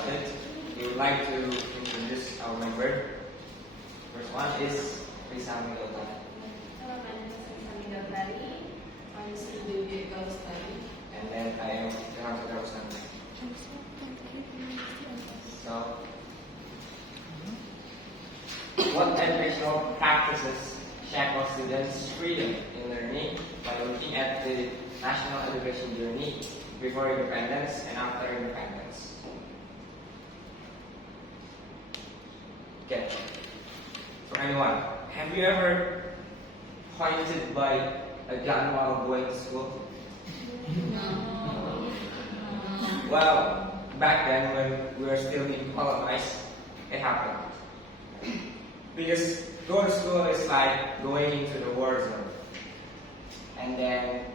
started, we would like to introduce our member. First one is Risa Mega U. Hello, my name is Risa Mega U. I'm still Debby Eka L. And then I am Ilham Satria K. So, what educational practices shackle students' freedom in learning by looking at the national education journey before independence and after independence? Okay. For anyone, have you ever pointed by a gun while going to school? No. Well, back then when we were still being colonized, it happened. Because going to school is like going into the war zone. And then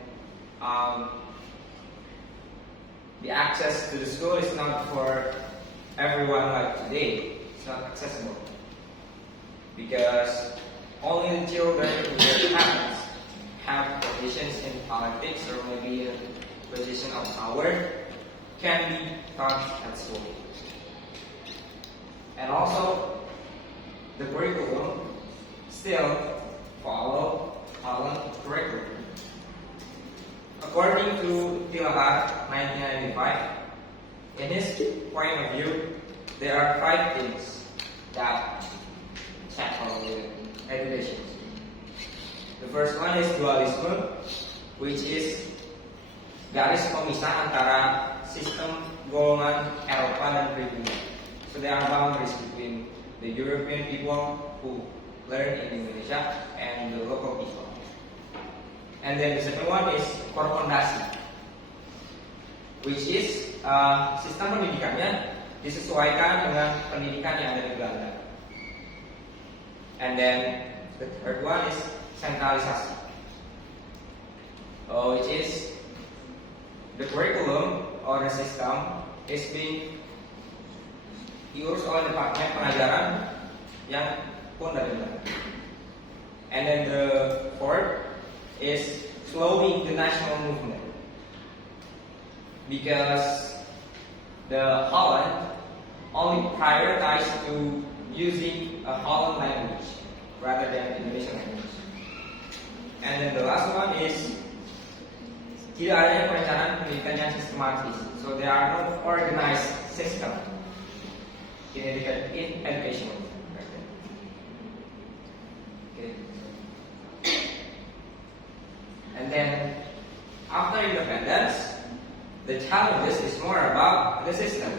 the access to the school is not for everyone like today. It's not accessible. Because only the children who their parents have positions in politics or maybe a position of power can be taught at school. And also, the curriculum still follow Holland curriculum. According to Tilahar 1995, in his point of view, there are 5 things that shackle the education. The first one is dualisme, which is garis pemisah antara sistem golongan Eropa dan pribumi. So there are boundaries between the European people who learn in Indonesia and the local people. And then the second one is korpondasi, which is sistem pendidikannya disesuaikan dengan pendidikan yang ada di Belanda. And then the third one is sentralisasi, which is the curriculum or the system is being diurus oleh departemen pengajaran yang pun dari Belanda. And then the fourth is slowing the national movement, because the Holland only prioritized to using a Holland language rather than Indonesian language. And then the last one is tidak adanya perencanaan pendidikan yang sistematis. So there are no organized system in education. Okay. And then after independence, the challenges is more about the system.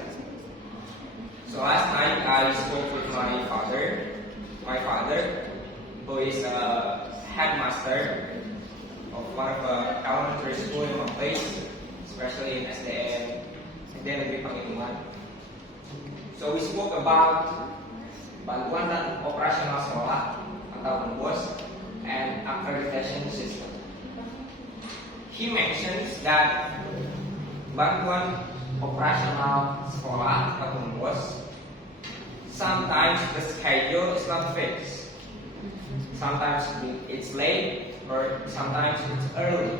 So last night I spoke with my father, who is a headmaster of one of the elementary school in my place, especially in SDN, Negeri Pangiliman. So we spoke about bantuan dan operasional sekolah atau BOS and accreditation system. He mentions that bantuan operasional sekolah atau BOS, sometimes the schedule is not fixed. Sometimes it's late or sometimes it's early.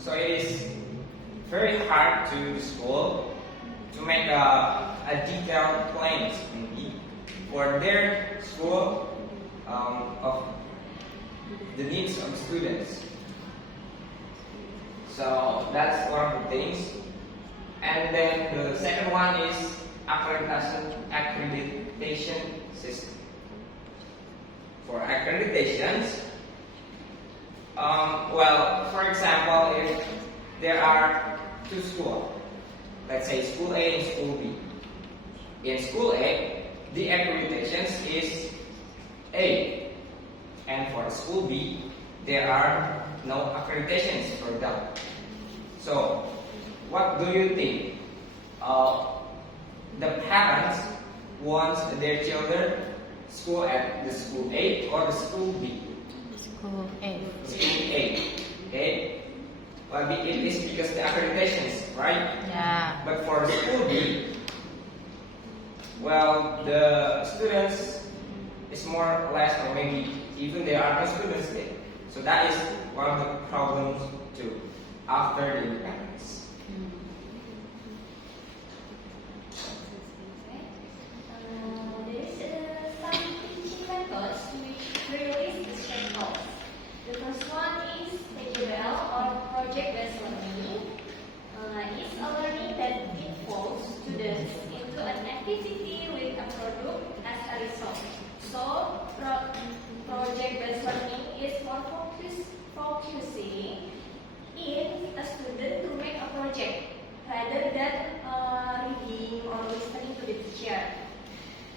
So it is very hard to the school to make a detailed plan for their school of the needs of students. So that's one of the things. And then the second one is accreditation system. For accreditations, for example, if there are 2 schools, let's say school A and school B. In school A, the accreditations is A, and for school B, there are no accreditations for them. So, what do you think? The parents want their children school at the school A or the school B? School A. School A. Okay. Well, it is because the accreditations, right? Yeah. But for school B, well, the students is more or less, or maybe even there are no students there. So that is one of the problems too after the independence. activity with a product as a result. So, project-based learning is more focusing in a student to make a project rather than reading or listening to the teacher.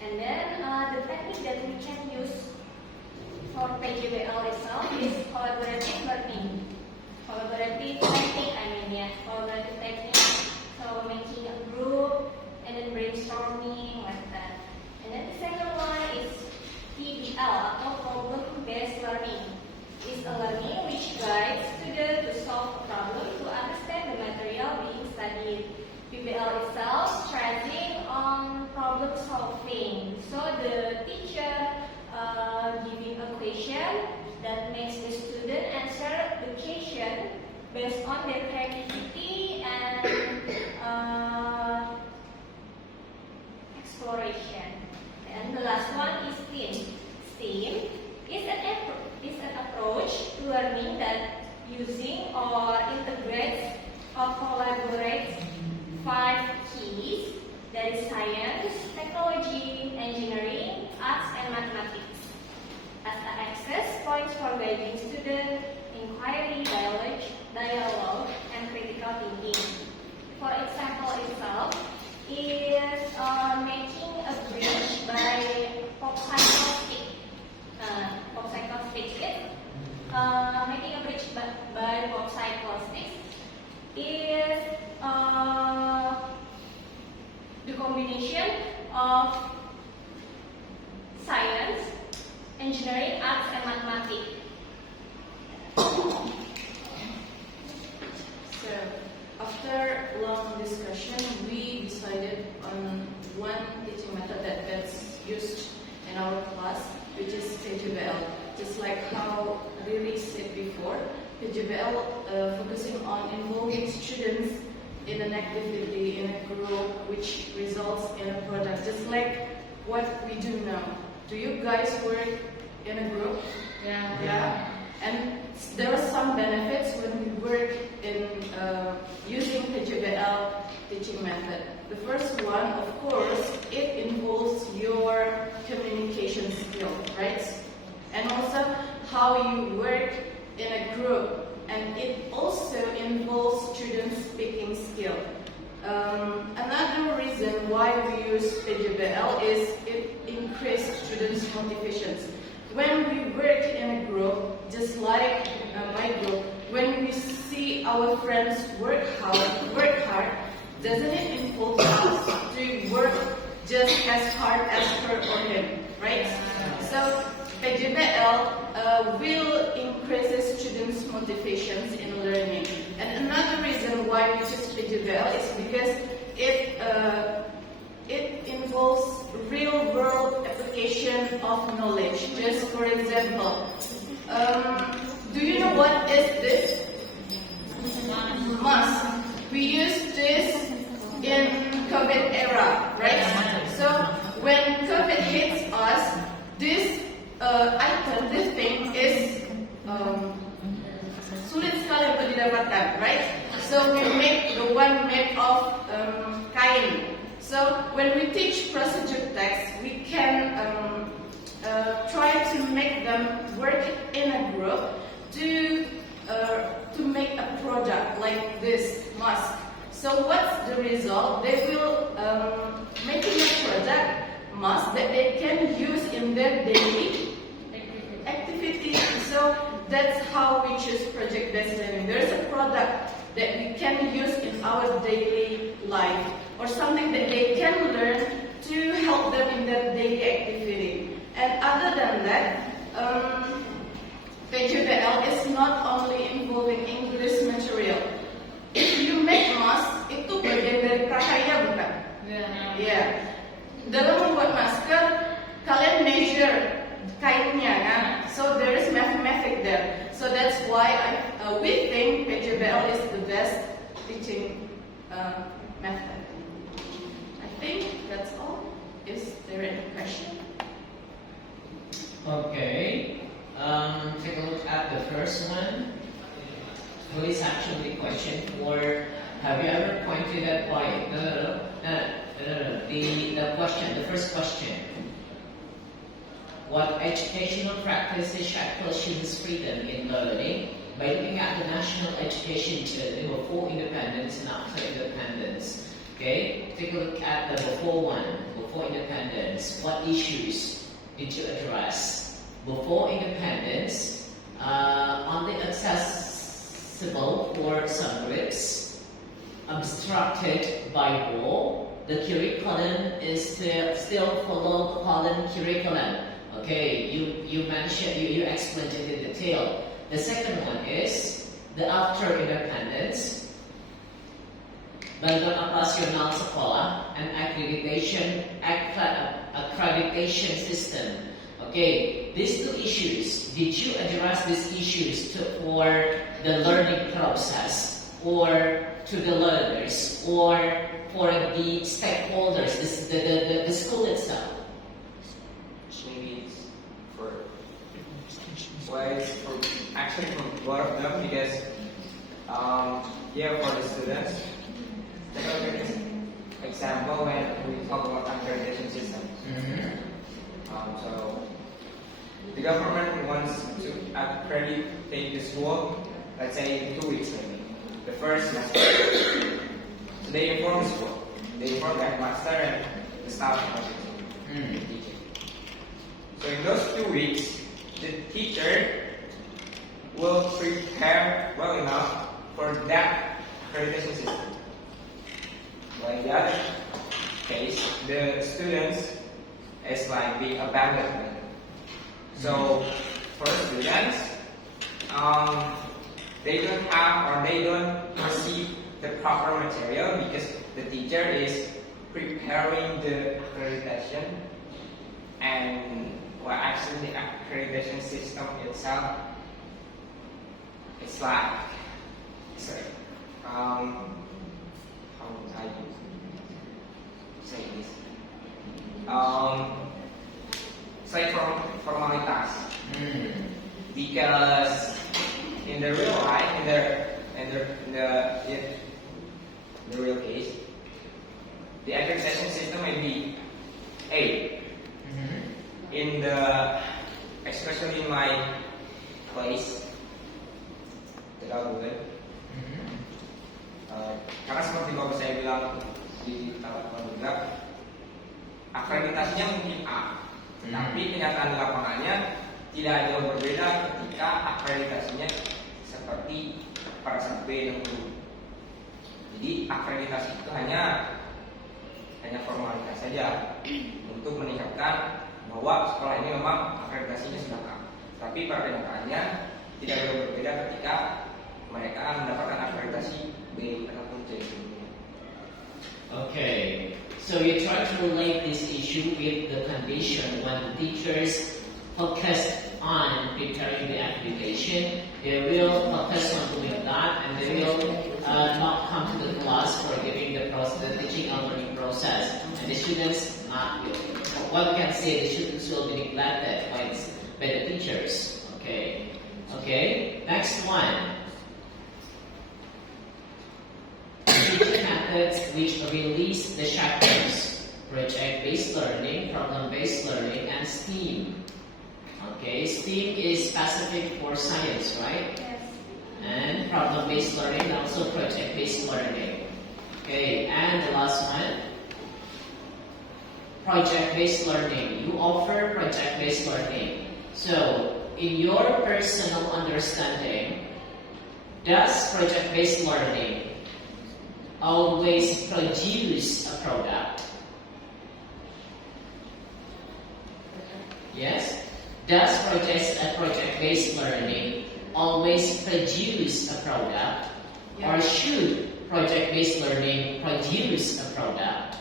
And then the technique that we can use for PJBL itself is collaborative learning. Collaborative technique, collaborative technique. So making a group and then brainstorming like that. And then the second one is PBL atau problem-based learning. It's a learning which guides students to solve a problem to understand the material being studied. PBL itself stressing on problem solving. So the teacher giving a question that makes the student answer the question based on their creativity and exploration. And the last one is STEAM. STEAM is an approach to learning that using or integrates or collaborates 5 keys, that is science, technology, engineering, arts, and mathematics, as access points for guiding students, inquiry, dialogue, and critical thinking. For example itself, is making a bridge by popsicle stick. Popsicle stick is making a bridge by popsicle stick is the combination of science, engineering, arts, and mathematics. So, after long discussion, we decided on one teaching method that gets used in our class, which is PJBL. Just like how Riri said before, PJBL focusing on involving students in an activity, in a group, which results in a product. Just like what we do now. Do you guys work in a group? Yeah. And there are some benefits when we work in using PJBL teaching method. The first one, of course, it involves your communication skill, right? And also how you work in a group. And it also involves student speaking skill. Another reason why we use PJBL is it increases students' motivations. When we work in a group, just like my group, when we see our friends work hard, doesn't it involve us to work just as hard as her or him, right? So PJBL will increase students' motivations in learning. And another reason why we choose PJBL is because it involves real-world application of knowledge. Just for example, do you know what is this? Mask. We use this in COVID era, right? So when COVID hits us, this item, this thing is sulit sekali untuk didapatkan, right? So we make the one made of kain. So when we teach procedure text, we can try to make them work in a group to make a product like this mask. So what's the result? They will making a product mask that they can use in their daily activities. So that's how we choose project-based learning. There's a product that we can use in our daily life, or something that they can learn to help them in their daily activity. And other than that, PJBL is not only involving English material. If you make mask, itu bagian dari prakarya bukan? Yeah. Dalam membuat masker, kalian measure kainnya kan? So there is mathematics there. So that's why we think PJBL is the best teaching method. I think that's all. Is there any question? Okay. Take a look at the first one. Well, it's actually a question for, have you ever pointed at point? No. The first question. What educational practices shackle students' freedom in learning? By looking at the national education journey before independence and after independence. Okay, take a look at the before one, before independence. What issues did you address? Before independence, only accessible for some groups, obstructed by war. The curriculum is still follow colon curriculum. Okay, you mentioned, you explained it in detail. The second one is the after independence, bantuan operasional sekolah and accreditation system. Okay, these two issues, did you address these issues for the learning process, or to the learners, or for the stakeholders, the school itself? Maybe it's for, well, it's for actually for both of them, because yeah, for the students, take a look at this example when we talk about accreditation system. So the government wants to accredit the school, let's say in 2 weeks maybe, the first semester. So they inform the school, they inform the headmaster and the staff of the teacher. So in those 2 weeks, the teacher will prepare well enough for that accreditation system. But in the other case, the students is like the abandonment. So for students, they don't have or they don't receive the proper material because the teacher is preparing the accreditation, and well, actually the accreditation system itself, it's like, sorry, how would I say this? It's like formalitas. Because in the real life, in the real case, the accreditation system may be A. In the, especially in my place, Gelombang, karena seperti bapak saya bilang di telepon juga, akreditasinya mungkin A, tapi kenyataan di lapangannya tidak jauh berbeda ketika akreditasinya seperti pada saat B yang dulu. Jadi akreditasi itu hanya formalitas saja untuk meningkatkan bahwa sekolah ini memang akreditasinya sudah A. Tapi pada kenyataannya tidak jauh berbeda ketika mereka mendapatkan akreditasi B ataupun C. Okay, so you try to relate this issue with the condition when the teachers focus on preparing the application. They will focus on doing that, and they will not come to the class for giving the teaching and learning process. And the students, what we can say, the students will be neglected by the teachers. Okay. Okay. Next one. Teaching methods which release the shackles: project-based learning, problem-based learning, and STEAM. Okay, STEAM is specific for science, right? Yes. And problem-based learning, and also project-based learning. Okay, and the last one, project-based learning. You offer project-based learning. So, in your personal understanding, does project-based learning always produce a product? Yes? Does project-based learning always produce a product? Yeah. Or should project-based learning produce a product?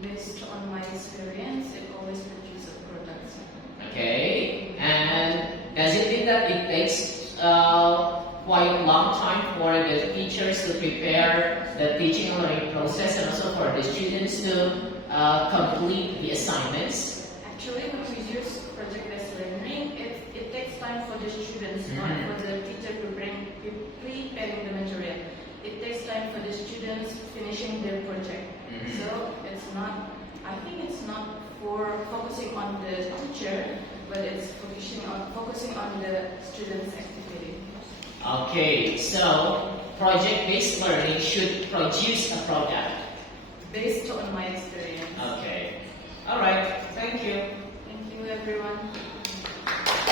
Based on my experience, it always produces a product. Okay, and does it mean that it takes quite a long time for the teachers to prepare the teaching and learning process, and also for the students to complete the assignments? Actually, when we use project-based learning, it takes time for the students, not for the teacher to preparing the material. It takes time for the students finishing their project. So it's not. I think it's not for focusing on the teacher, but it's focusing on the student's activity. Okay, so project-based learning should produce a product. Based on my experience. Okay. All right. Thank you. Thank you, everyone.